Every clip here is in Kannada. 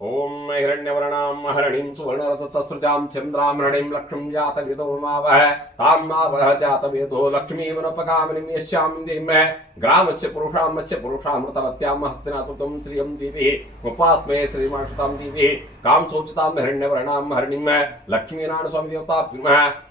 ओम हिरण्यवर्णां हरणीं सुवर्णरतसृजां चन्द्रां हरणीं लक्ष्मीं जातवेदो मावः तां मावः जातवेदो लक्ष्मीमनुपकामिनीं यस्यां देमः ग्रामस्य पुरुषामृतवत्यां हस्तिनाकृतं श्रियं देवीः उपास्महे श्रीमाशतां देवीः कां सोचितां हिरण्यवर्णां हरणीं लक्ष्मीनारायण स्वामी देवता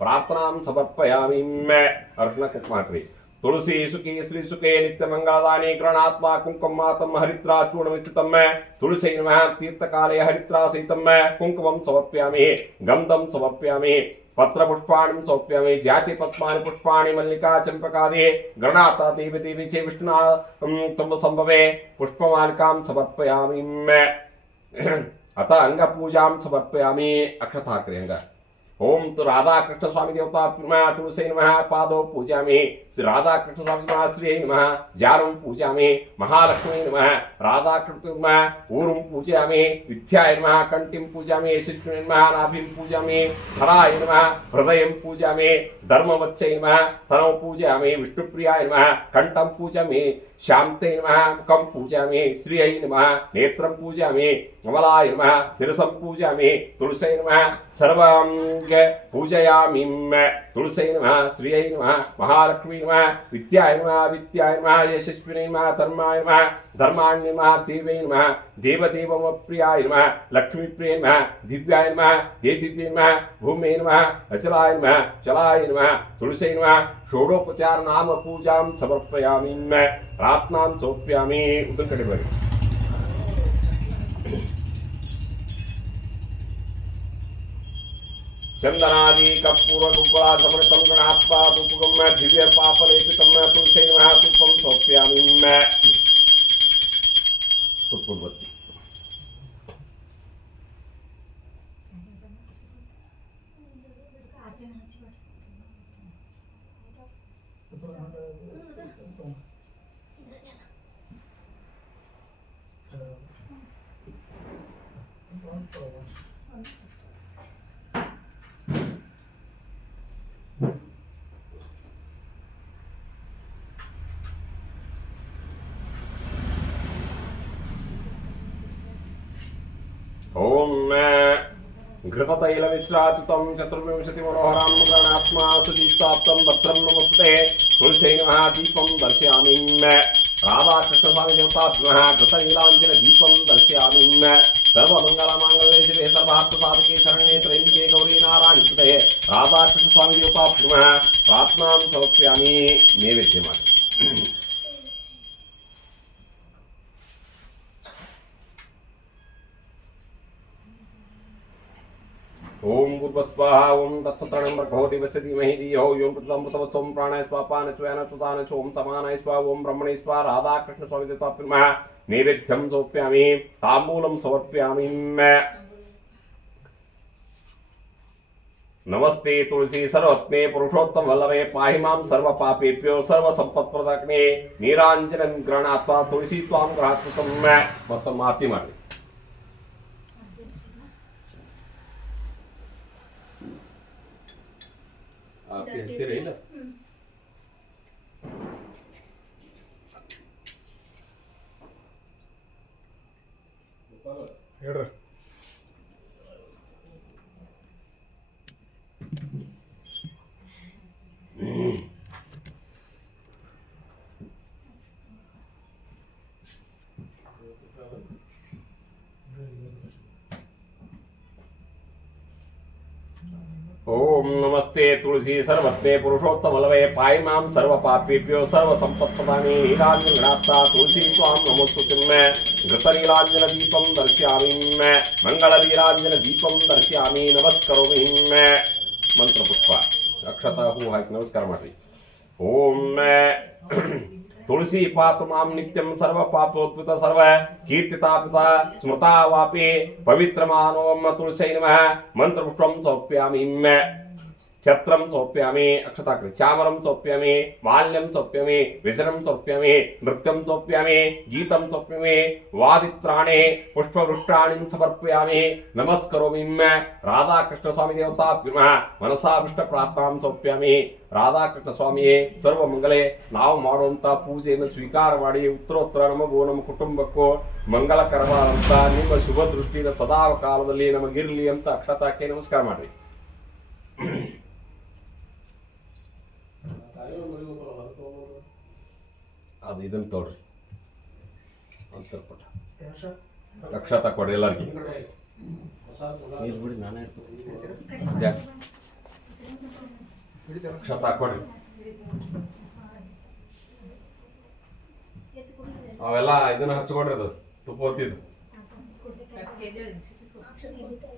प्रार्थनां समर्पयामि। अर्चना तुलसी सुखी श्री सुखे नित्य मंगलदानी ग्रहणात्मा कुंकुमातम हरिद्रा चूर्णमिश्रितम् तुलसी नमः तीर्थकाले हरिद्रा सहितम् कुंकुमं समर्पयामि गंधं समर्पयामि पत्र पुष्पाणि समर्पयामि जाति पद्मानि पुष्पाणि मल्लिका चंपकादि गृह्णाता देवी देवी च विष्णुना तम संभवे पुष्पमालिकां समर्पयामि। अतः अंगपूजां समर्पयामि। अक्षताग्रहंग ओम तो राधा कृष्ण स्वामी देवता तुलसी नमः पादौ पूजयामि श्री राधा कृष्ण स्वामी नमः श्री नमः जारं पूजयामि महालक्ष्मी नमः राधा कृष्ण नमः ऊरुं पूजयामि विद्याय नमः कंठीं पूजयामि शिष्णुवे नमः नाभिं पूजयामि धराय नमः हृदयं पूजयामि धर्मवत्सै नमः तनौ पूजयामि विष्णुप्रियाय नमः कंठं पूजयामि शांते नमः मुखं पूजयामि श्रियै नमः नेत्रं पूजयामि कमलाय नमः शिरसं पूजयामि तुलसी नमः सर्वांग पूजयामि। तुलसी नमः श्रियै नमः महालक्ष्मी नमः विद्याय नमः यशस्विने नमः धर्माय नमः धर्माण्य नमः देवे नमः देवदेवप्रियाय नमः लक्ष्मीप्रिय नमः दिव्याय नमः दिव्ये नमः भूमे नमः अचलाय नमः चलाय नमः तुलसी नमः षोडोपचार नाम पूजां समर्पयामि प्रार्थनां समर्पयामि। उदन कड़े बरी चंदनादि कर्पूर गुग्गला समृतं गणात्मा धूपगम दिव्य पापलेपितं तुलसी नमः धूपं समर्पयामि। कर्पूरवती ओम घृततैलमिश्रातुतं चतुर्विंशति मनोहरां गणात्मा सुदीप्ताप्तं भद्रं नमस्ते तुलसी नमः दीपं दर्शयामि। राधा कृष्ण स्वामी देवता नमः घृतनीलाञ्जन दीपं दर्शयामि। सर्वमंगलमांगल्ये शिवे सर्वार्थसाधके शरण्ये त्र्यंबके गौरी नारायणी सुते राधा कृष्ण स्वामी देवता नमः प्रार्थनां समर्पयामि। नैवेद्यमानि ओम भूर्भुवस्वाहा ओम तत्सवितुर्वरेण्यं भर्गो देवस्य धीमहि धियो यो न प्रचोदयात्। प्राणाय स्वाहा अपानाय स्वाहा सुतानाय ओम समानाय स्वाहा ओम ब्रह्मणे स्वाहा। राधा कृष्ण स्वामी देवता नमः नैवेद्यं समर्पयामि ताम्बूलं समर्पयामि। नमस्ते तुलसी सर्वत्मे पुरुषोत्तम वल्लभे पाहि मां सर्वपापेभ्यो सर्वसम्पत्प्रदायिने नीराञ्जनं गृह्णात्वा तुलसी त्वां गृहात्मकं ಮತ್ತು ಆರತಿ ಮಾಡಿ। आपके हिस्से रही ना ಹೇಳ್ರಿ ओम नमस्ते तुलसी सर्वत्मे पुरुषोत्तम वल्लभे पाहि मां सर्वपापेभ्यो सर्वसम्पत्प्रदायिने नीलाञ्जन गणात्मा तुलसी त्वां नमोस्तुते घृतनीलाञ्जन दीपं दर्शयामि मंगलनीलाञ्जन दीपं दर्शयामि नमस्करोमि। मंत्र पुष्प अक्षता हू हाकि नमस्कार माड्रि। ओम तुलसी पातु मां नित्यं सर्व पापोद्भुत सर्व कीर्तितापिता स्मृता वापि पवित्रमानोम तुलसी नमः मंत्र पुष्पं समर्पयामि। छत्रं समर्पयामि अक्षताग्रे चामरं समर्पयामि माल्यं समर्पयामि व्यसनं समर्पयामि नृत्यं समर्पयामि गीतं समर्पयामि वादित्राणे पुष्पवृष्टाणि समर्पयामि नमस्करोमि। राधा कृष्ण स्वामी देवता मनसाभिष्ट प्रार्थनां समर्पयामि। राधा कृष्ण स्वामिये सर्व मंगले ನಾವು ಮಾಡುವಂತ ಪೂಜೆಯನ್ನು ಸ್ವೀಕಾರ ಮಾಡಿ ಉತ್ತರೋತ್ತರ ನಮಗೂ ನಮ್ಮ ಕುಟುಂಬಕ್ಕೂ ಮಂಗಳಕರವಾದಂತ ನಿಮ್ಮ ಶುಭ ದೃಷ್ಟಿಯಿಂದ ಸದಾ ಕಾಲದಲ್ಲಿ ನಮಗಿರ್ಲಿ ಅಂತ ಅಕ್ಷತಾಕ್ಕೆ ನಮಸ್ಕಾರ ಮಾಡ್ರಿ. ಅದು ಇದನ್ನ ತೋಡ್ರಿ ಅಂತರ್ಪಟ ಅಕ್ಷತ ಕೊಡ್ರಿ ಎಲ್ಲರಿಗೂ. ನೀರು ಬಿಡಿ, ನಾನೇ ಅಕ್ಷತ ಕೊಡ್ರಿ. ಅವೆಲ್ಲ ಇದನ್ನ ಹಚ್ಕೊಡ್ರಿ, ಅದು ತುಪ್ಪ ಹೊತ್ತಿದ್ದು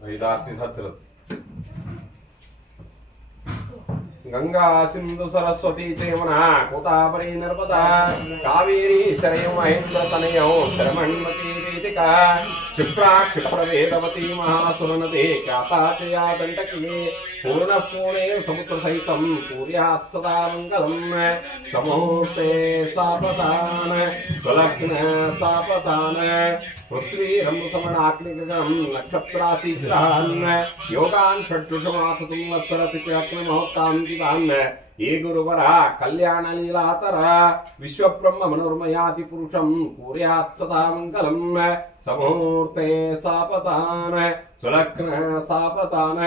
5-6 ಹಚ್ಚಿರೋದು. ಗಂಗಾ ಸಿಂಧು ಸರಸ್ವತಿ ಚ ಯಮುನಾ ಗೋದಾವರಿ ನರ್ಮದಾ ಕಾವೇರಿ ಶರಯು ಮಹೇಂದ್ರ ತನಯೋ ಶರಮಣ್ಮತಿ ವೇದಿಕಾ ಕ್ಷಿಪ್ರಾ ಕ್ಷಿಪ್ರ ವೇದವತಿ ಮಹಾಸುರನದಿ ಖ್ಯಾತಾ ಚ ಯಾ ದಂಡಕಿ ಪೂರ್ಣ ಪೂರ್ಣೇ ಸಮುದ್ರ ಸಹಿತಂ ಸೂರ್ಯಾತ್ ಸದಾ ಮಂಗಲಂ ಸಮೂರ್ತೆ ಸಾಪದಾನ ಸ್ವಲಗ್ನ ಸಾಪದಾನ ಪೃಥ್ವೀ ರಂಭ ಸಮಣಾಗ್ನಿಗಗಂ ನಕ್ಷತ್ರಾಸಿ ಗ್ರಹಾನ್ ಯೋಗಾನ್ ಷಡ್ಋಷಮಾಸತು ವತ್ಸರತಿ ಚಕ್ರ ಮಹೋಕ್ತಾಂ ದಿವಾನ್ ಹೇ ಗುರುವರ ಕಲ್ಯಾಣ ಲೀಲಾತರ ವಿಶ್ವಬ್ರಹ್ಮ ಮನೋರ್ಮಯಾತಿ ಪುರುಷಂ ಕೂರ್ಯಾತ್ ಸದಾ ಮಂಗಲಂ ಸಮೂರ್ತೆ ಸಾಪತಾನ ಸುಲಗ್ನ ಸಾಪತಾನ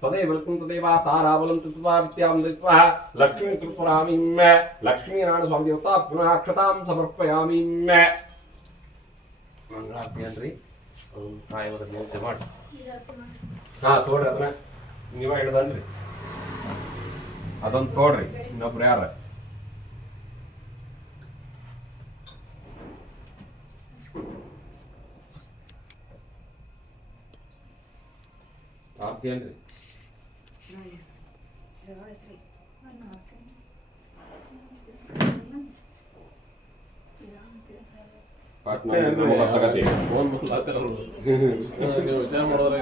ತದೇವ ತದೇವ ತಾರಾಬಲಂ ತತ್ವಾ ವಿದ್ಯಾಂ ದೈತ್ವಾ ಲಕ್ಷ್ಮೀ ತ್ರಿಪುರಾಮಿಂ ಲಕ್ಷ್ಮೀನಾರಾಯಣ ಸ್ವಾಮಿ ದೇವತಾ ಪುನಃ ಅಕ್ಷತಾಂ ಸಮರ್ಪಯಾಮಿ. ಮಂಗಳಾರತಿ ಅನ್ರಿ ಕಾಯವರ ನೈವೇದ್ಯ ಮಾಡಿ. ಹಾ ತೋಡ್ರಿ, ಅದನ್ನ ನೀವ ಹಿಡ್ದನ್ರಿ, ಅದೊಂದು ತೋಡ್ರಿ. ಇನ್ನೊಬ್ರು ಯಾರ ಆರ್ತಿ ಅನ್ರಿ. ವಿಚಾರ ಮಾಡೋದ್ರೆ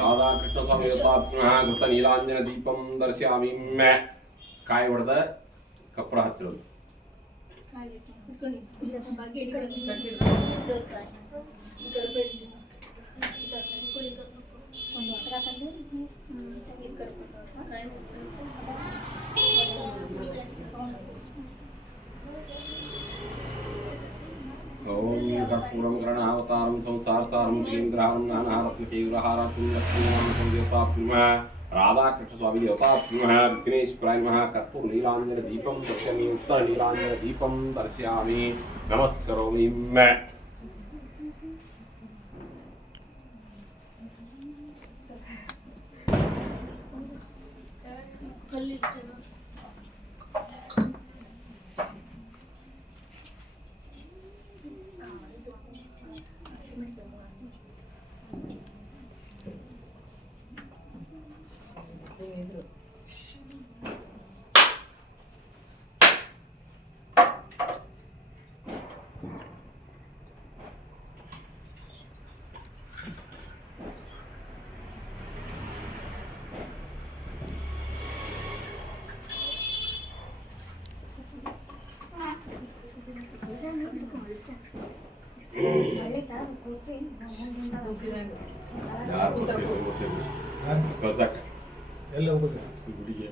ರಾಧಾಕೃಷ್ಣ ಸ್ವಾಮಿ ಕೃತ ನೀಲಾಂಜನ ದೀಪಂ ದರ್ಶಯಾಮಿ. ಕಾಯಿ ಹೊಡೆದ ಕಪ್ಪಳ ಹಚ್ಚಿರೋದು. ಓಂ ಕರ್ಪೂರಂ ಗಣಾವತಾರಂ ಸಂಸಾರಸಾರಂ ಜಗೇಂದ್ರಹಾರಂ ನಾನಾರತ್ನಕೇಯುರಹಾರಂ ಲಕ್ಷ್ಮೀನಾರಾಯಣ ದೇವತಾತ್ಮ ರಾಧಾಕೃಷ್ಣ ಸ್ವಾಮಿ ದೇವತಾತ್ಮ ವಿಘ್ನೇಶ್ವರಾಯ ನಮಃ. ಕರ್ಪೂರ ನೀಲಾಂಜನ ದೀಪಂ ದರ್ಶಯಾಮಿ. ಉತ್ತರ ನೀಲಾಂಜನ ದೀಪಂ ದರ್ಶಯಾಮಿ. ನಮಸ್ಕರೋಮಿ. ಎಲ್ಲ ಗುಡಿಗೆ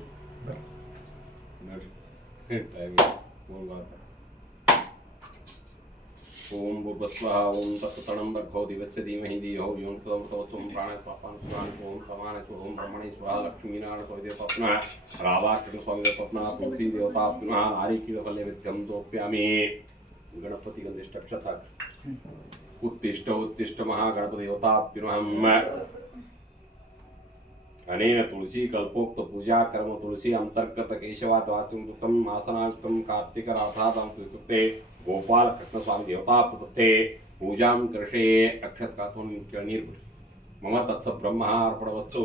ಓಂ ಭೂರ್ಭಸ್ವಃ ಓಂ ತತ್ಸತಣಂ ಭರ್ಗೋ ದಿವಸ್ಯ ಧೀಮಹಿ ಧಿಯೋ ಯೋಂ ತದಮೃತೋತ್ಸವಂ ಪ್ರಾಣಪಾಪಾನ್ ಸುರಾನ್ ಓಂ ಸಮಾನಚ ಓಂ ಬ್ರಹ್ಮಣೇ ಸ್ವಃ ಲಕ್ಷ್ಮೀನಾರಾಯಣ ಸ್ವಾಮಿ ದೇವತಾತ್ಮ ರಾಧಾಕೃಷ್ಣ ಸ್ವಾಮಿ ದೇವತಾತ್ಮ ತುಳಸಿ ದೇವತಾತ್ಮ ಆರಿಕೀಲ ಫಲ್ಯ ವಿದ್ಯಂ ತೋಪ್ಯಾಮಿ. ಗಣಪತಿ ಗಂಧಿಷ್ಠ ಅಕ್ಷತಾ ಉತ್ತಿಷ್ಠ ಉತ್ತಿಷ್ಠ ಮಹಾಗಣಪತಿ ದೇವತಾಪ್ಯುನಹಂ. अनेन तुलसी कल्पोक्त पूजा कर्म तुलसी अंतर्गत केशवात वाचुकृतम आसनायुक्तम कार्तिक राधादां कृते गोपाल कृष्ण स्वामी देवता प्रते पूजां कृषे अक्षत का तो नीर ಮಮ ತತ್ಸ ಬ್ರಹ್ಮ ಅರ್ಪಣವಸ್ತು.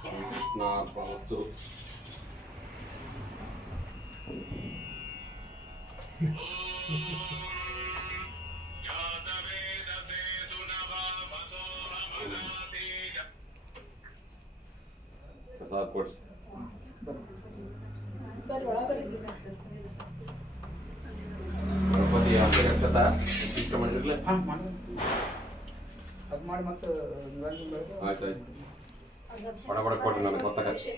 ಕೃಷ್ಣಾರ್ಪಣವಸ್ತು. ಪ್ರಸಾದ ಕೊಡ್ಸಿ. ಗಣಪತಿ ಹಬ್ಬ ಅಕ್ಷತ ಇಷ್ಟ ಮಾಡಿರ್ಲಿ. ಅದು ಮಾಡಿ ಮತ್ತೆ ಆಯ್ತು ಆಯ್ತು ಬಡ ಬಡ ಕೊಡ್ರಿ ನನಗೆ ಗೊತ್ತಾಗತ್ತೆ.